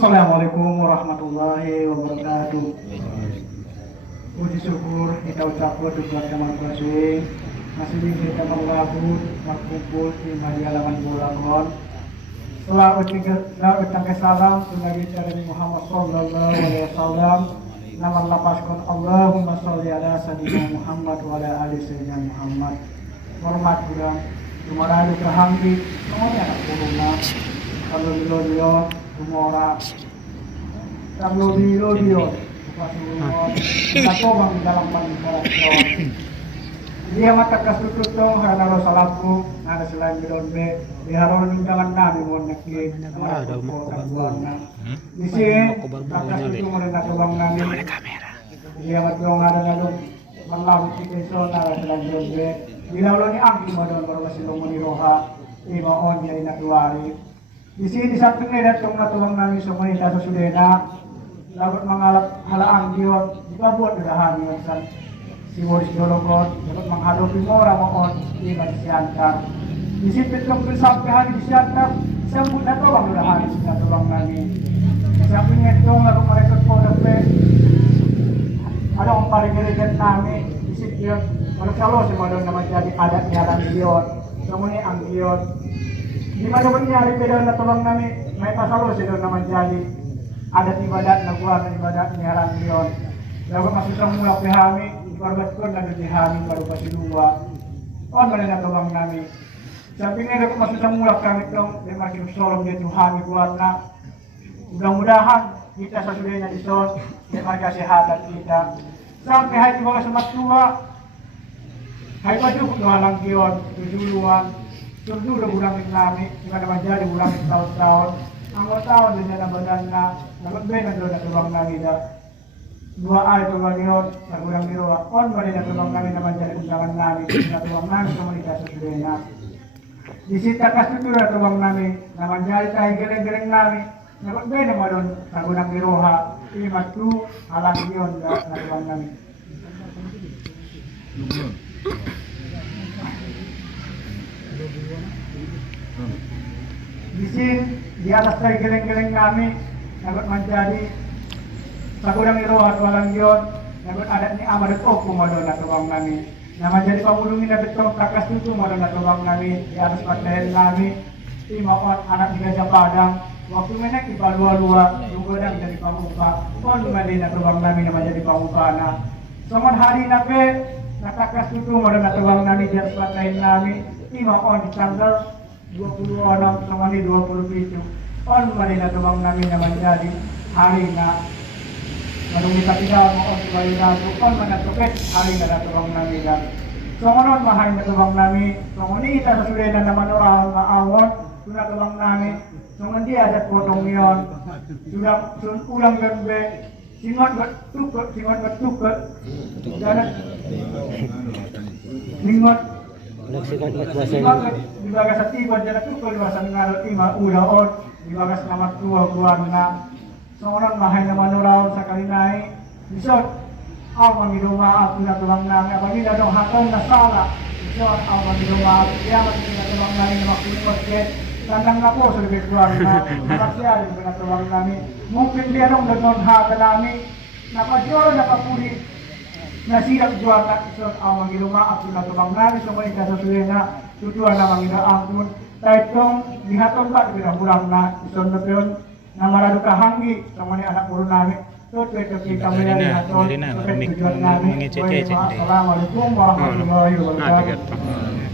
Assalamualaikum warahmatullahi wabarakatuh. Puji syukur kita ucapkan buat Kamar Kuasui. Masih kita mengaku berkumpul di halaman Bulakon. Setelah ucapkan salam Nabi Muhammad Sallallahu Alaihi Wasallam. Nama lapaskan Allahumma sholli ala sayyidina Muhammad wa ala ali sayyidina Muhammad. Hormat bulan Jumaradu Kahanggi. Semuanya anak kuruna. Kalau dia Umora, kalau dia, Satu bang dalam panikaran dia mata kasutut dong karena rosalaku ada selain bidonbe diharap jangan nabi mau nakik di sini bakas itu mereka tolong nabi dia matong ada lalu mengawu kita ada selain bidonbe bila uloni angki madon baru masih lomoni roha lima on jadi natuari di sini di sampingnya datang natuang nabi semua ini dasar sudena dapat mengalap halaang diwa jika buat udahan kan si Boris Dologon dapat menghadapi orang mohon di Siantar di situ itu sampai hari di Siantar sambut natuang udahan natuang nabi di sampingnya itu lalu mereka pondok ada orang paling gereja nami di situ kalau kalau semua nama jadi adat nyaran dion semuanya anggion di mana menyari beda na tolong nami may pasalo sila naman jadi ada ibadat na buwan na ibadat ni halang yon dapat masusang mula pihami ibarbat ko na dihami baru pasilua on mana na tolong nami sampingnya dapat masusang mula kami tong di makin solong dia tuhami buat na mudah-mudahan kita sesudahnya di son di marga kesehatan kita sampai hari juga semat tua hari padu halang yon tujuan Tentu udah ulang nami, jika nama jadi ulang tahun-tahun, anggot tahun dengan badan na, dapat benar doa tulang nami dah. Dua hari tulang dion, ulang diroa, on pada tulang nami nama jadi undangan nami, dengan tulang nami komunitas sesudahnya. Di situ kas itu udah tulang nami, nama jadi tahi geleng-geleng nami, dapat benar madon, ulang diroha, lima tu halang dion dah tulang nami. Di sini di atas dari geleng-geleng kami dapat menjadi sagudang irohat walang yon dapat adat ni amadat oku madona tuang kami nama jadi pamulungin dapat tong takas itu madona tuang kami di atas patahel kami imawan anak di Gajah Padang waktu menek di palua-lua lugodang jadi pamuka pon madina tuang kami nama jadi pamuka na somon hari nape natakas itu madona tuang kami di atas patahel kami imawan di tanggal 26 sama ni 27 on marina tumang namin naman jadi hari na manung kita tidak mo on kali na on manatukit hari na tumang namin na so ngonon mahay na tumang namin so ngoni kita sa suday na naman orang maawon tuna tumang namin so hindi ada potong yon sudah ulang gambe singot batukot dan singot di bagas sa tibon dyan ako luwasan nga ima ulaon di bagas naman tuwa na so oran mahay naman uraw sa kalinay isot aw magilumaat na tulang namin apagila dong hatong na sala isot aw magilumaat kaya magiging tulang namin na makulimot kaya tandang na po sa libig buwan na masyari na tulang namin mungkin diyan ang nagnon hata namin napadyoro napapuli nasirap jual na isot ang magilumaat na tulang namin so may kasasuhin na tujuan na mga ampun taitong lihaton ba bulan na ison na piyon na marado kahanggi sa mga anak puro namin so ito kita mula lihaton so tujuan namin assalamualaikum warahmatullahi wabarakatuh